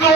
2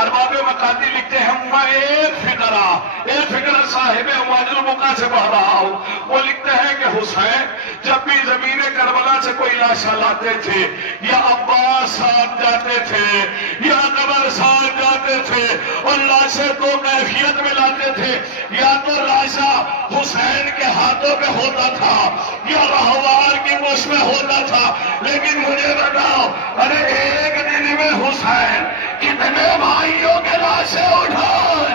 ارباب مقادیر لکھتے ہیں میں ایک فکرہ صاحب امواج البقا سے پڑھ رہا ہوں، وہ لکھتے ہیں کہ حسین جب بھی زمین کربلا سے کوئی لاشا لاتے تھے یا عباس ساتھ جاتے تھے یا قبر ساتھ جاتے تھے، اور لاشیں دو کیفیت میں لاتے تھے، یا تو لاشا حسین کے ہاتھوں پہ ہوتا تھا یا رہوار کی مشت میں ہوتا تھا، لیکن مجھے بتاؤ ارے ایک دن میں حسین کتنے بھائیوں کے لاشیں اٹھائے؟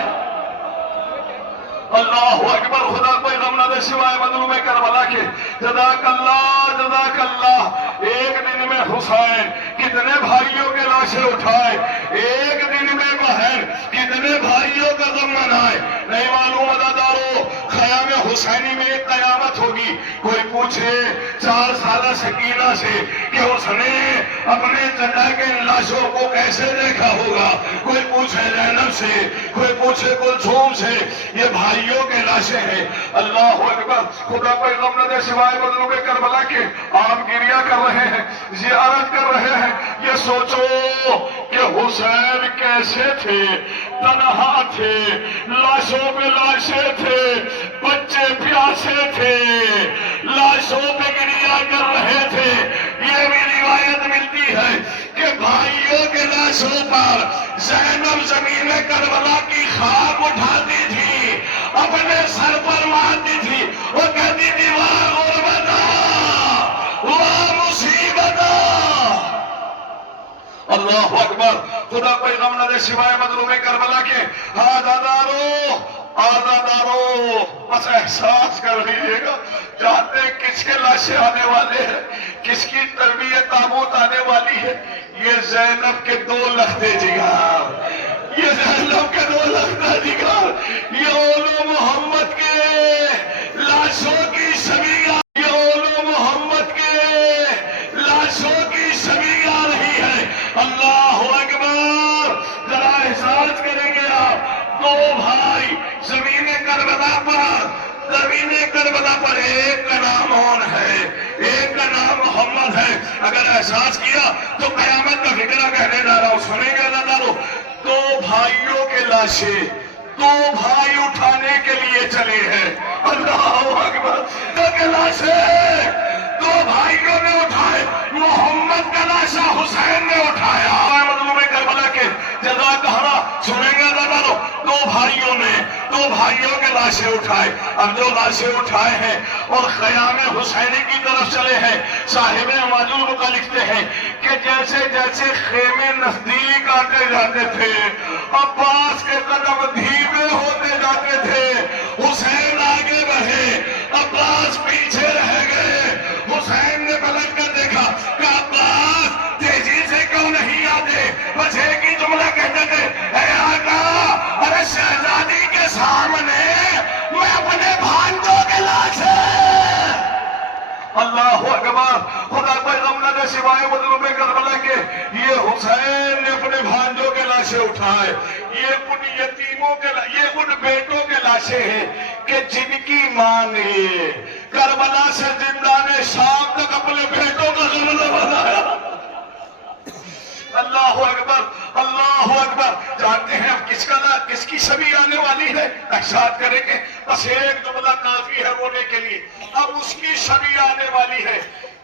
اللہ اکبر، خدا کوئی غم نہ دے سوائے مظلوم کربلا کے۔ جزاک اللہ، ایک دن میں حسین کتنے بھائیوں کے لاشیں اٹھائے، ایک دن میں بہن کتنے بھائیوں کا غم منائے۔ نہیں معلوم عزادارو، خیام حسینی میں ایک قیامت ہوگی، کوئی پوچھے 4 سالہ سکینہ سے کہ اس نے اپنے چچا کے لاشوں کو کیسے دیکھا ہوگا، کوئی پوچھے زینب سے، کوئی پوچھے کلثوم سے، یہ بھائیوں کے لاشیں ہیں۔ اللہ اکبر، خدا کوئی غم نہ دے سوائے مظلوم کربلا کے۔ آپ گریہ کر رہے ہیں، زیارت کر رہے ہیں، یہ سوچو کہ حسین کیسے تھے، تنہا تھے، لاشوں پہ لاشیں تھے، بچے پیاسے تھے، لاشوں پہ گریہ کر رہے تھے۔ یہ بھی روایت ملتی ہے کہ بھائیوں کے لاشوں پر زینب زمین کربلا کی خاک اٹھاتی تھی، اپنے سر پر مارتی تھی، وہ کہتی تھی واہ غربتا، واہ مصیبتا۔ اللہ اکبر، خدا کوئی غم نہ دے سوائے مظلوم کربلا کے۔ آزادارو، بس احساس کر لیجیے گا، جانتے کس کے لاشیں آنے والے ہیں، کس کی تربیت تابوت آنے والی ہے؟ یہ زینب کے 2 لختے جگر، یہ زینب کے 2 لختے جگر، یہ اولو محمد کے لاشوں کی شبیہ، یہ اولو محمد کے لاشوں کی شبیہ آ رہی ہے۔ اللہ اکبر، ذرا احساس کریں گے آپ، 2 بھائی زمین کربلا پر ایک کا نام اور ہے، ایک کا نام محمد ہے۔ اگر احساس کیا تو قیامت کا فکرہ کہنے جا رہا ہوں، سنیں گے عزادارو، 2 بھائیوں کے لاشیں 2 بھائی اٹھانے کے لیے چلے ہیں۔ اللہ اکبر، 2 لاشیں 2 بھائیوں نے اٹھائے، محمد کا لاشا حسین نے اٹھایا۔ مظلوم کربلا کے جزا کہنا سنیں گے عزادارو، 2 بھائیوں نے 2 بھائیوں کے لاشیں اٹھائے۔ اب جو لاشیں اٹھائے ہیں اور خیام حسینی کی طرف چلے ہیں، صاحب امواج البقا لکھتے ہیں کہ جیسے جیسے خیمے نزدیک آتے جاتے تھے، عباس کے قدم دھیمے ہوتے جاتے تھے، حسین آگے بڑھے، عباس پیچھے رہ گئے۔ حسین نے پلٹ کر دیکھا کہ عباس تیزی سے کیوں نہیں آتے؟ بس ایک ہی جملہ کہتے تھے، اے آقا، ارے شہزادی کے سامنے میں اپنے بھانجوں کے لاشیں۔ اللہ اکبر، خدا کوئی غم نہ دے سوائے مظلوم کربلا کے۔ یہ حسین نے اپنے بھانجوں کے لاشیں اٹھائے، یہ ان یتیموں کے، یہ ان بیٹوں کے لاشیں ہیں کہ جن کی ماں نے کربلا سے زندان شام تک اپنے بیٹوں کا غمزہ بنایا۔ اللہ اکبر، اللہ اکبر، جانتے ہیں اب کس کی شبیہ آنے والی ہے؟ احساس کریں گے، بس ایک جملہ کافی ہے رونے کے لیے۔ اب اس کی شبیہ آنے والی ہے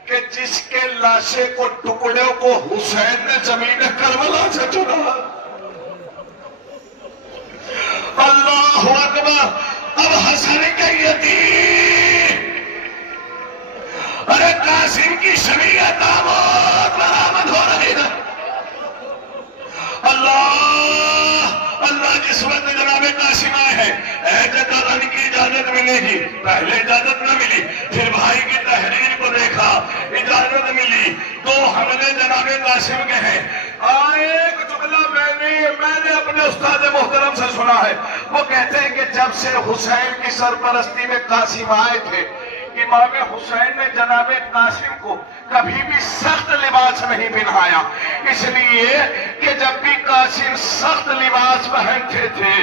کہ جس کے لاشے کو ٹکڑوں کو حسین نے زمین کربلا سے چنا۔ اللہ اکبر، اب حسن کے یتیم، ارے قاسم کی شبیہ تابوت برآمد ہو رہی ہے۔ اللہ جس وقت جناب قاسم آئے ہیں، احتجاج کی اجازت ملے گی، پہلے اجازت نہ ملی، پھر بھائی کی تحریر کو دیکھا، اجازت ملی، 2 حملے جناب قاسم کے ہیں۔ ایک جملہ میں نے اپنے استاد محترم سے سنا ہے، وہ کہتے ہیں کہ جب سے حسین کی سرپرستی میں قاسم آئے تھے، امام حسین نے جناب قاسم کو کبھی بھی سخت لباس نہیں پہنایا، اس لیے کہ جب بھی قاسم سخت لباس پہنتے تھے،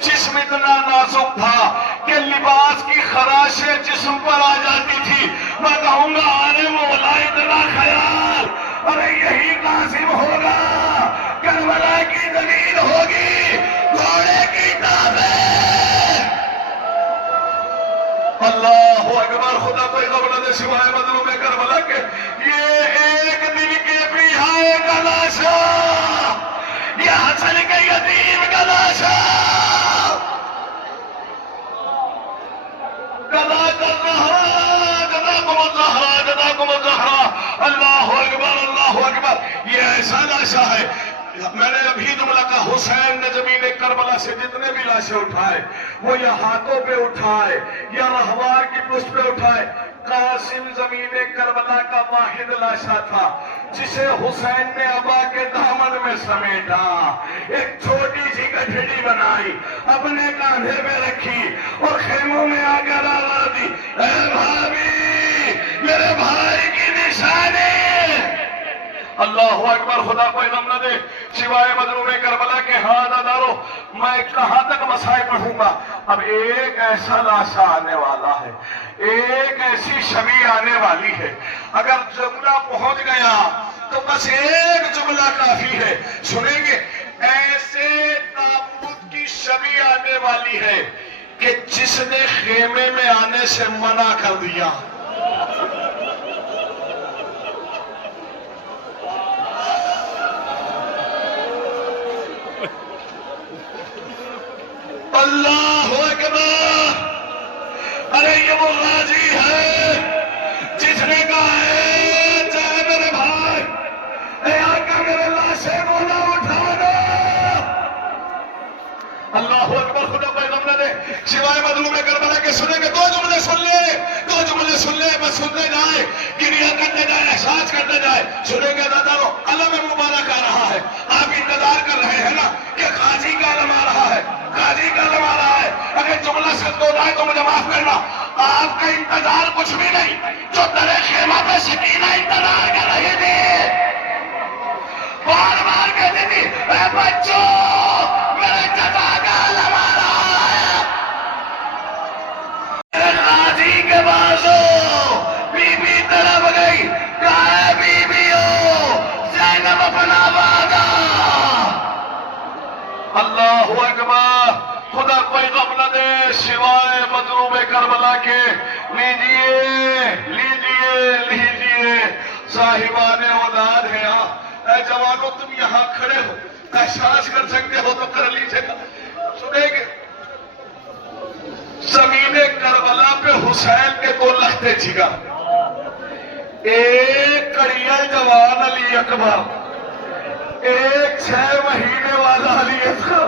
جسم اتنا نازک تھا کہ لباس کی خراشیں جسم پر آ جاتی تھی۔ میں کہوں گا آنے مولا اتنا خیال، ارے یہی قاسم ہوگا کہ کربلا کی زمین ہوگی گھوڑے کی ٹانگیں۔ اللہ اکبر، خدا کوئی غم نہ دے سوائے مظلوم کربلا کے۔ یہ ایک دن کے بیہائے کا لاشا، یہ حسن کے یتیم کا لاشا اللہ اکبر اللہ اکبر۔ یہ ایسا لاشا ہے، میں نے ابھی جملہ کہا، حسین نے زمین کربلا سے جتنے بھی لاشیں اٹھائے وہ یا ہاتھوں پہ اٹھائے یا رہوار کی پشت پہ اٹھائے۔ قاسم زمین کربلا کا واحد لاشا تھا جسے حسین نے ابا کے دامن میں سمیٹا، ایک چھوٹی سی گٹھڑی بنائی، اپنے کاندھے پہ رکھی اور خیموں میں آ کر آواز دی، اے بھابی میرے بھائی کی نشانی۔ اللہ اکبر، خدا کوئی غم نہ دے سوائے مظلوم کربلا کے۔ ہاتھ دارو، میں کہاں تک مسائل پڑھوں گا؟ اب ایک ایسا لاشا آنے والا ہے، ایک ایسی شبیہ آنے والی ہے، اگر جملہ پہنچ گیا تو بس ایک جملہ کافی ہے، سنیں گے؟ ایسے تابوت کی شبیہ آنے والی ہے کہ جس نے خیمے میں آنے سے منع کر دیا۔ اللہ اکبر، ارے یہ وہ غازی ہے جس نے کہا ہے چاہے میرے بھائی، اے آقا میرے لاشیں مولا اٹھا دو۔ اللہ اکبر، خدا کوئی غم نہ دے سوائے مظلوم کربلا کے۔ سنیں گے؟ دو جملے سن لے، دو جملے سن لے، بس سنتے جائے، گریہ کرتے جائے، احساس کرتے جائے۔ سنیں گے دادارو، علم مبارک آ رہا ہے، آپ انتظار کر رہے ہیں نا کہ غازی کا علم آ رہا ہے، غازی کا علم آ رہا ہے۔ اگر جملہ سچ ہو جائے تو مجھے معاف کرنا، آپ کا انتظار کچھ بھی نہیں، جو در خیمہ پہ سکینہ انتظار کر رہی تھی، بار بار کہتی تھی، اے بچوں میرے چچا کا علم آ رہا ہے۔ میرے غازی کے بازو بی بی طرف گئی، کہا ہے بی بی ہو زینب اپنا وعدہ۔ اللہ اکبر، خدا کوئی غم نہ دے سوائے مظلوم کربلا کے۔ لیجئے لیجئے لیجئے، صاحبان اولاد ہیں، اے جوانوں تم یہاں کھڑے ہو، احساس کر سکتے ہو تو کر لیجئے گا۔ سنیں گے؟ زمین کربلا پہ حسین کے دو لختے جگر، ایک کڑیل جوان علی اکبر، ایک 6 مہینے والا علی اصغر۔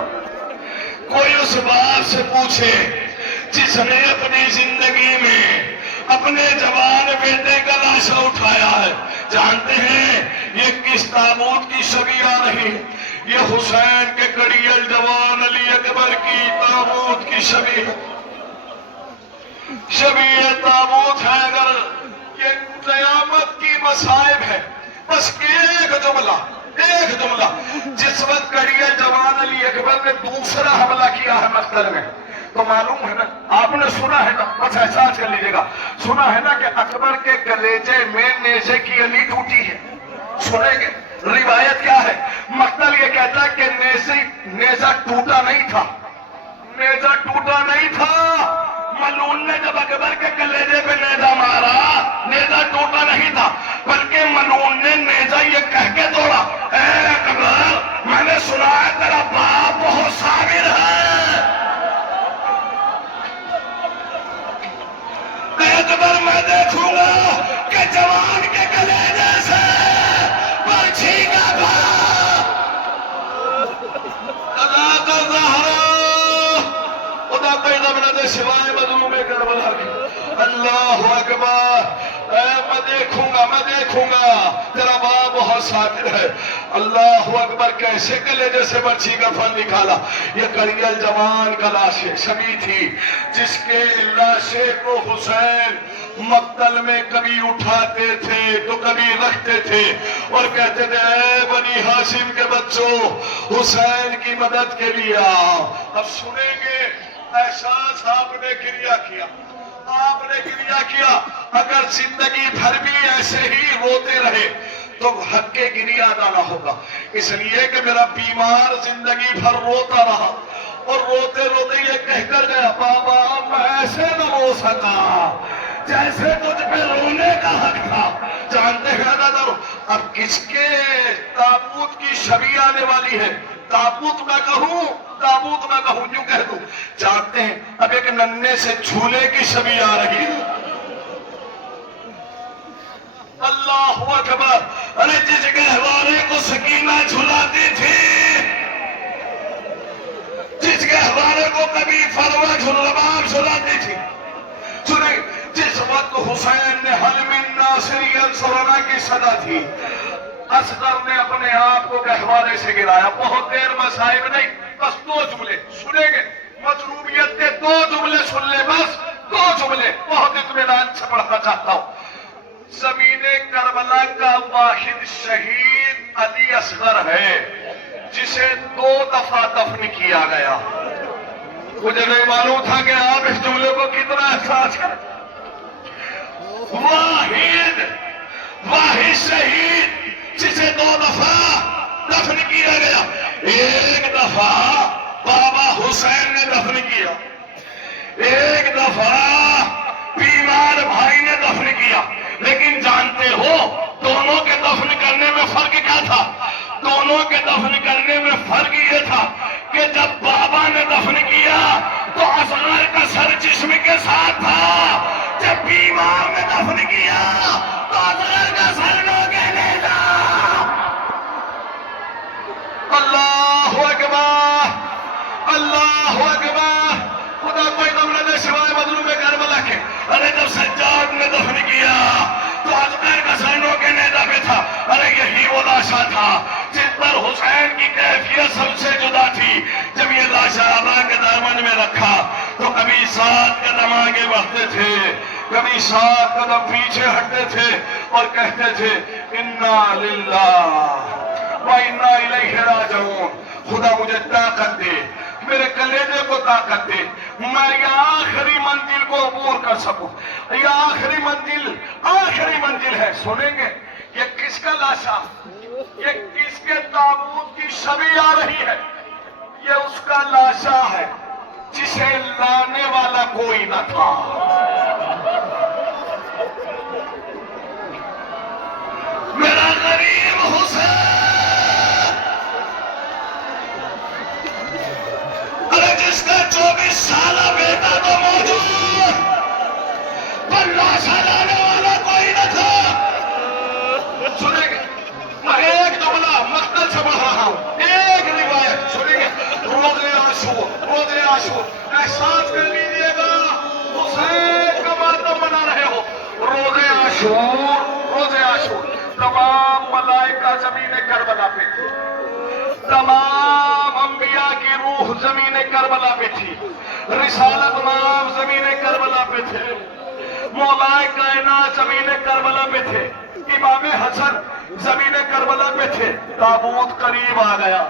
کوئی اس بات سے پوچھے جس نے اپنی زندگی میں اپنے جوان بیٹے کا لاشا اٹھایا ہے، جانتے ہیں یہ کس تابوت کی شبیہ نہیں؟ یہ حسین کے کڑیل جوان علی اکبر کی تابوت کی شبیہ تابوت ہے۔ اگر یہ قیامت کی مصائب ہے، بس ایک جملہ جس وقت کڑیل جوان علی اکبر نے دوسرا حملہ کیا ہے مقتل میں، تو معلوم ہے نا، آپ نے سنا ہے نا، بس احساس کر لیجئے گا، سنا ہے نا کہ اکبر کے کلیجے میں نیزے کی علی ٹوٹی ہے۔ سنیں گے روایت کیا ہے؟ مقتل یہ کہتا ہے کہ نیزہ ٹوٹا نہیں تھا، نیزہ ٹوٹا نہیں تھا، ملعون نے جب اکبر کے کلیجے پہ نیزہ مارا، نیزہ ٹوٹا نہیں تھا، بلکہ ملعون نے نیزہ یہ کہہ کے توڑا، اے اکبر میں نے سنا ہے تیرا باپ بہت صابر ہے، اے اکبر میں دیکھوں گا کہ جوان کے کلیجے سے برچھی کا باپ ادا کر رہا۔ خدا کوئی غم نہ دے سوائے مظلوم کربلا کے۔ اللہ اکبر، میں دیکھوں گا تیرا باپ بہت صابر ہے۔ اللہ اکبر، کیسے کلیجے سے برچھی کا پھل نکالا؟ یہ کڑیل جوان کا لاشے شبی تھی جس کے لاشے کو حسین مقتل میں کبھی اٹھاتے تھے تو کبھی رکھتے تھے اور کہتے تھے اے بنی ہاشم کے بچوں حسین کی مدد کے لیے آؤ۔ اب سنیں گے احساس آپ نے گریہ کیا، اگر زندگی بھر بھی ایسے ہی روتے رہے تو حق گریہ ادا نہ ہوگا. اس لیے کہ میرا بیمار زندگی بھر روتا رہا اور روتے روتے یہ کہہ کر گیا بابا میں ایسے نہ رو سکا جیسے تجھ پہ رونے کا حق تھا. جانتے ہیں دادا اب کس کے تابوت کی شبیہ آنے والی ہے؟ تابوت میں کہوں یوں کہہ دوں. جانتے ہیں اب ایک ننھے سے جھولے کی شبیہ آ رہی ہے. اللہ اکبر. ارے جس گہوارے کو سکینہ جھلاتی تھی، جس گہوارے کو کبھی فروا رباب جھلاتی تھی، سنیں جس وقت حسین نے حل من ناصری انصرنا کی صدا تھی، اصغر نے اپنے آپ کو گہوارے سے گرایا. بہت دیر میں صاحب نہیں، بس 2 جملے سنیں گے. مظلومیت کے 2 جملے سن لے، بس 2 جملے بہت اطمینان سے پڑھنا چاہتا ہوں. زمین کربلا کا واحد شہید علی اصغر ہے جسے 2 دفعہ دفن کیا گیا. مجھے نہیں معلوم تھا کہ آپ اس جملے کو کتنا احساس کریں. واحد شہید جسے 2 دفعہ دفن کیا گیا. ایک دفعہ بابا حسین نے دفن کیا، ایک دفعہ بیمار بھائی نے دفن کیا. لیکن جانتے ہو دونوں کے دفن کرنے میں فرق کیا تھا؟ دونوں کے دفن کرنے میں فرق یہ تھا کہ جب بابا نے دفن کیا تو اصغر کا سر جسم کے ساتھ تھا، جب بیمار نے دفن کیا تو اصغر کا سر نوکے نہیں تھا. اللہ اکبر، اللہ اکبر. خدا کوئی دم نہ سوائے مظلوم کربلا کے. ارے جب سجاد نے دفن کیا تو اصغر کا سر نوکے نیزہ پہ تھا. ارے یہی وہ لاشا تھا جس پر حسین کی کیفیت سب سے جدا تھی. جب یہ لاشا آبا کے دامن میں رکھا تو کبھی 7 قدم آگے بڑھتے تھے، کبھی 7 قدم پیچھے ہٹتے تھے اور کہتے تھے انا للہ و انا الیہ راجعون. خدا مجھے طاقت دے، میرے کلیجے کو طاقت دے، میں یہ آخری منزل کو عبور کر سکوں. یہ آخری منزل ہے. سنیں گے یہ کس کا لاشا، یہ کس کے تابوت کی شبیہ آ رہی ہے؟ یہ اس کا لاشا ہے جسے لانے والا کوئی نہ تھا. میرا غریب حسین، ارے جس کا 24 سالہ بیٹا تو موجود پر لاشا لانے والا کوئی نہ تھا. سنیں گے میں ایک جملہ مقتل سے پڑھ رہا ہوں، ایک روایت سنیں گے. روز عاشور احساس کر لیجیے گا حسین کا ماتم منا رہے ہو. روز عاشور تمام ملائکہ زمین کربلا پہ تھی، تمام انبیاء کی روح زمین کربلا پہ تھی، رسالت نام زمین کربلا پہ تھے، مولائے کائنات زمین کربلا پہ تھے، امام حسن زمین کربلا پہ تھے. تابوت قریب آ گیا.